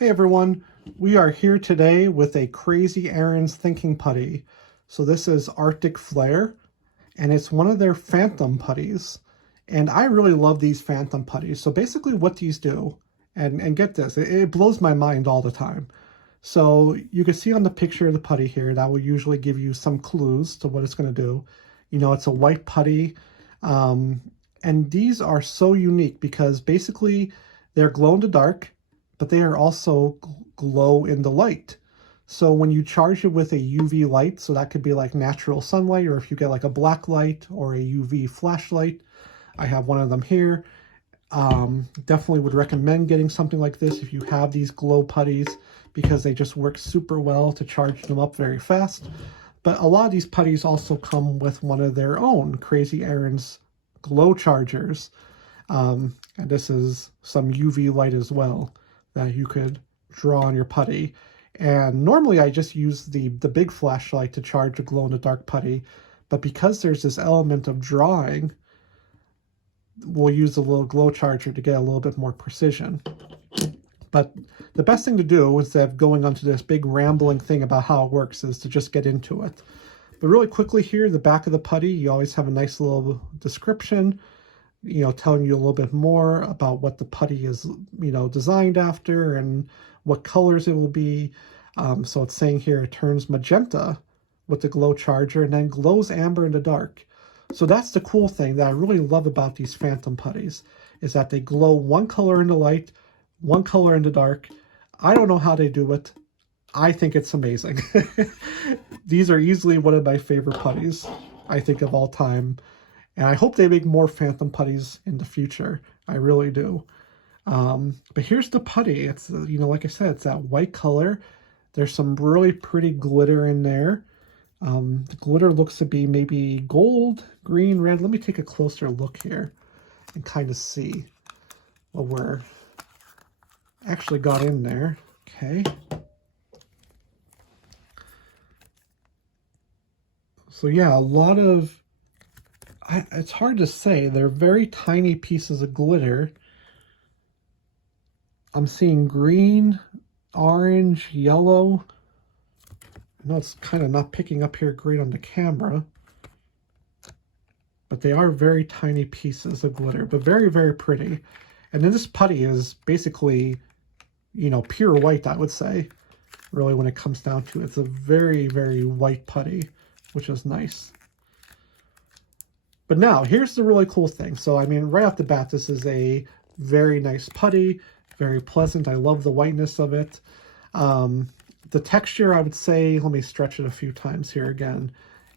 Hey everyone, we are here today with a Crazy Aaron's Thinking Putty. So this is Arctic Flare, and it's one of their Phantom putties. And I really love these Phantom putties. So basically what these do, and get this, it blows my mind all the time. So you can see on the picture of the putty here, that will usually give you some clues to what it's going to do. You know, it's a white putty. And these are so unique because basically they're glow in the dark, but they are also glow in the light. So when you charge it with a UV light, so that could be like natural sunlight, or if you get like a black light or a UV flashlight, I have one of them here. Definitely would recommend getting something like this if you have these glow putties, because they just work super well to charge them up very fast. But a lot of these putties also come with one of their own Crazy Aaron's glow chargers. And this is some UV light as well that you could draw on your putty. And normally I just use the big flashlight to charge a glow-in-the-dark putty, but because there's this element of drawing, we'll use a little glow charger to get a little bit more precision. But the best thing to do, instead of going onto this big rambling thing about how it works, is to just get into it. But really quickly here, the back of the putty, you always have a nice little description, you know, telling you a little bit more about what the putty is, you know, designed after and what colors it will be. So it's saying here it turns magenta with the glow charger and then glows amber in the dark. So that's the cool thing that I really love about these Phantom putties, is that they glow one color in the light, one color in the dark. I don't know how they do it. I think it's amazing. These are easily one of my favorite putties, I think, of all time. And I hope they make more Phantom putties in the future. I really do. But here's the putty. It's, you know, like I said, it's that white color. There's some really pretty glitter in there. The glitter looks to be maybe gold, green, red. Let me take a closer look here and kind of see what we're actually got in there. Okay. So yeah, a lot of, it's hard to say. They're very tiny pieces of glitter. I'm seeing green, orange, yellow. I know it's kind of not picking up here great on the camera, but they are very tiny pieces of glitter, but very, very pretty. And then this putty is basically, you know, pure white, I would say, really, when it comes down to it. It's a very, very white putty, which is nice. But now, here's the really cool thing. So, I mean, right off the bat, this is a very nice putty, very pleasant. I love the whiteness of it. The texture, I would say, let me stretch it a few times here again.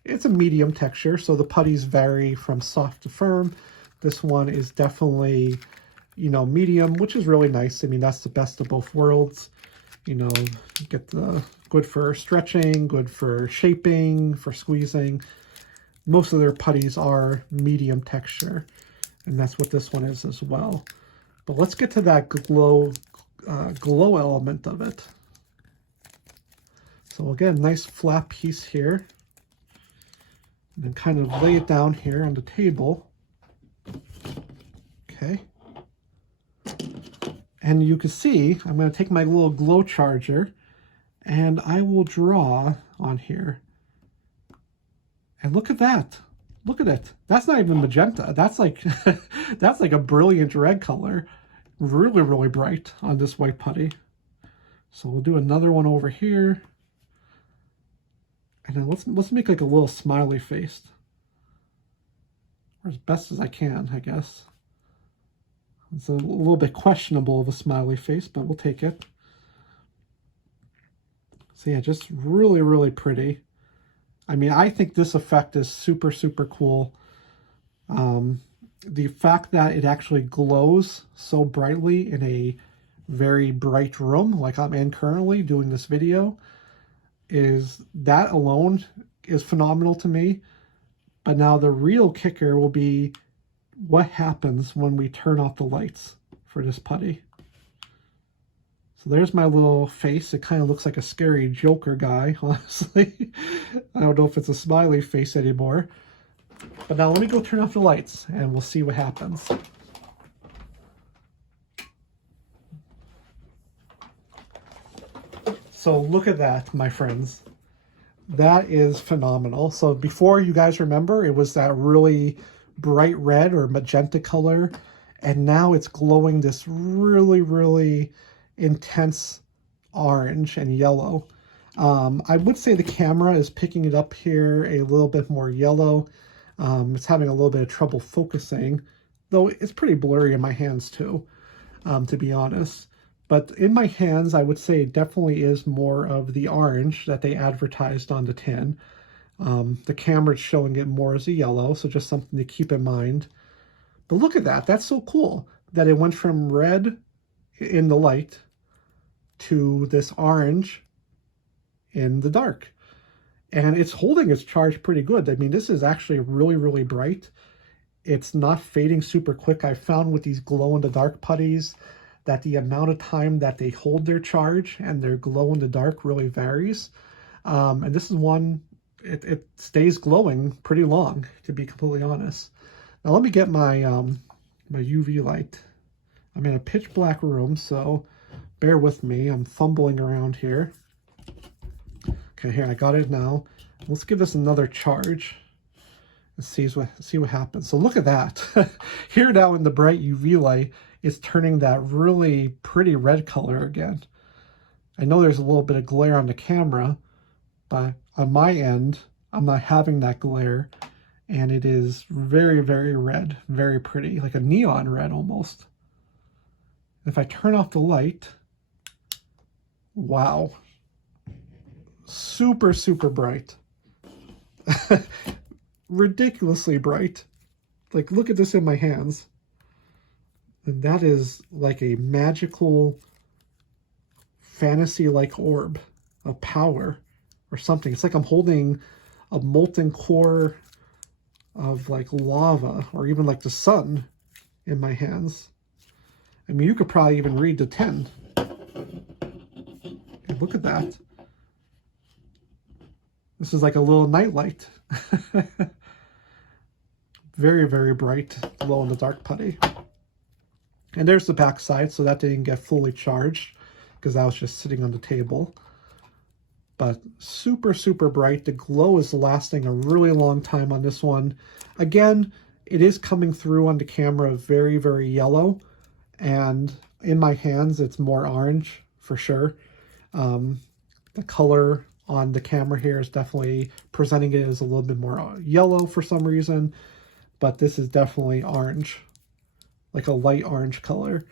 It's a medium texture, so the putties vary from soft to firm. This one is definitely, you know, medium, which is really nice. I mean, that's the best of both worlds. You know, you get the good for stretching, good for shaping, for squeezing. Most of their putties are medium texture, and that's what this one is as well. But let's get to that glow element of it. So again, nice flat piece here, and then kind of lay it down here on the table. Okay. And you can see, I'm going to take my little glow charger and I will draw on here. And look at that. Look at it. That's not even magenta. That's like, that's like a brilliant red color. Really, really bright on this white putty. So we'll do another one over here. And then let's make like a little smiley face. Or as best as I can, I guess. It's a little bit questionable of a smiley face, but we'll take it. So yeah, just really, really pretty. I mean, I think this effect is super, super cool. The fact that it actually glows so brightly in a very bright room, like I'm in currently doing this video, is that alone is phenomenal to me. But now the real kicker will be what happens when we turn off the lights for this putty. So there's my little face. It kind of looks like a scary Joker guy, honestly. I don't know if it's a smiley face anymore. But now let me go turn off the lights and we'll see what happens. So look at that, my friends. That is phenomenal. So before, you guys remember, it was that really bright red or magenta color, and now it's glowing this really, really intense orange and yellow. I would say the camera is picking it up here a little bit more yellow. It's having a little bit of trouble focusing, though it's pretty blurry in my hands too, to be honest. But in my hands, I would say it definitely is more of the orange that they advertised on the tin. The camera's showing it more as a yellow, so just something to keep in mind. But look at that. That's so cool that it went from red in the light to this orange in the dark. And it's holding its charge pretty good. I mean, this is actually really, really bright. It's not fading super quick. I found with these glow-in-the-dark putties that the amount of time that they hold their charge and their glow-in-the-dark really varies. And this is one, it stays glowing pretty long, to be completely honest. Now let me get my, my UV light. I'm in a pitch black room, so bear with me. I'm fumbling around here. Okay, here, I got it now. Let's give this another charge and see what happens. So look at that. Here now in the bright UV light, it's turning that really pretty red color again. I know there's a little bit of glare on the camera, but on my end, I'm not having that glare, and it is very, very red, very pretty, like a neon red almost. If I turn off the light, wow. Super, super bright. Ridiculously bright. Like, look at this in my hands. And that is like a magical, fantasy-like orb of power or something. It's like I'm holding a molten core of like lava or even like the sun in my hands. I mean, you could probably even read the 10. And look at that. This is like a little nightlight. Very, very bright, glow-in-the-dark putty. And there's the back side, so that didn't get fully charged because that was just sitting on the table. But super, super bright. The glow is lasting a really long time on this one. Again, it is coming through on the camera very, very yellow. And in my hands, it's more orange for sure. The color on the camera here is definitely presenting it as a little bit more yellow for some reason. But this is definitely orange, like a light orange color,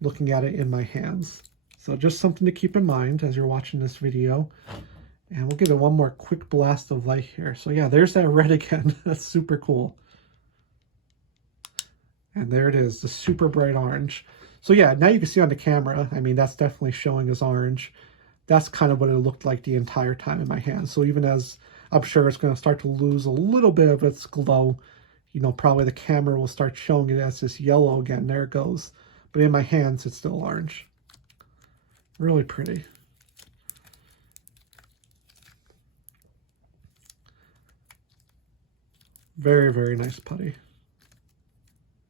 looking at it in my hands. So just something to keep in mind as you're watching this video. And we'll give it one more quick blast of light here. So yeah, there's that red again. That's super cool. And there it is, the super bright orange. So yeah, now you can see on the camera, I mean, that's definitely showing as orange. That's kind of what it looked like the entire time in my hands. So even as I'm sure it's going to start to lose a little bit of its glow, you know, probably the camera will start showing it as this yellow again. There it goes. But in my hands, it's still orange. Really pretty. Very, very nice putty.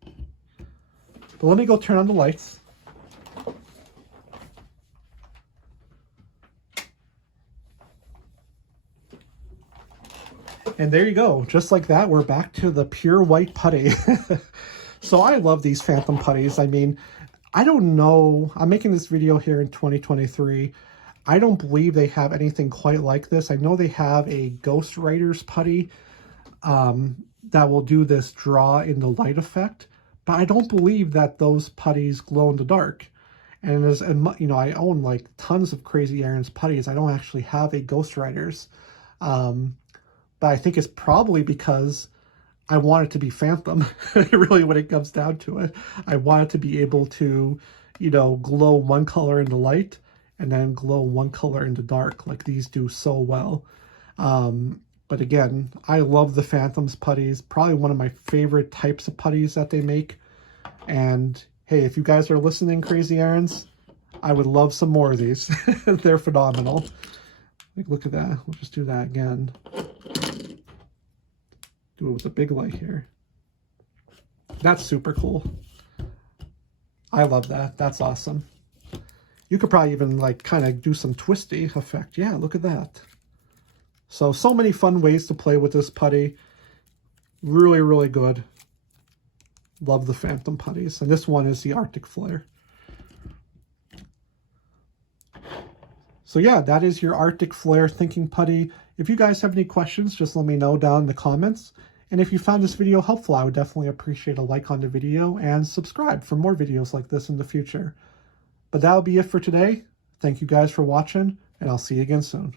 But let me go turn on the lights. And there you go. Just like that, we're back to the pure white putty. So I love these Phantom putties. I mean, I don't know. I'm making this video here in 2023. I don't believe they have anything quite like this. I know they have a Ghost Riders putty that will do this draw in the light effect, but I don't believe that those putties glow in the dark. And as you know, I own like tons of Crazy Aaron's putties. I don't actually have a Ghost Riders. But I think it's probably because I want it to be Phantom, really, when it comes down to it. I want it to be able to, you know, glow one color in the light and then glow one color in the dark, like these do so well. But again, I love the Phantom's putties. Probably one of my favorite types of putties that they make. And hey, if you guys are listening, Crazy Aaron's, I would love some more of these. They're phenomenal. Like, look at that. We'll just do that again. Do it with a big light here. That's super cool. I love that. That's awesome. You could probably even like kind of do some twisty effect. Yeah, look at that. So many fun ways to play with this putty. Really, really good. Love the Phantom putties. And this one is the Arctic Flare. So yeah, that is your Arctic Flare thinking putty. If you guys have any questions, just let me know down in the comments. And if you found this video helpful, I would definitely appreciate a like on the video and subscribe for more videos like this in the future. But that'll be it for today. Thank you guys for watching, and I'll see you again soon.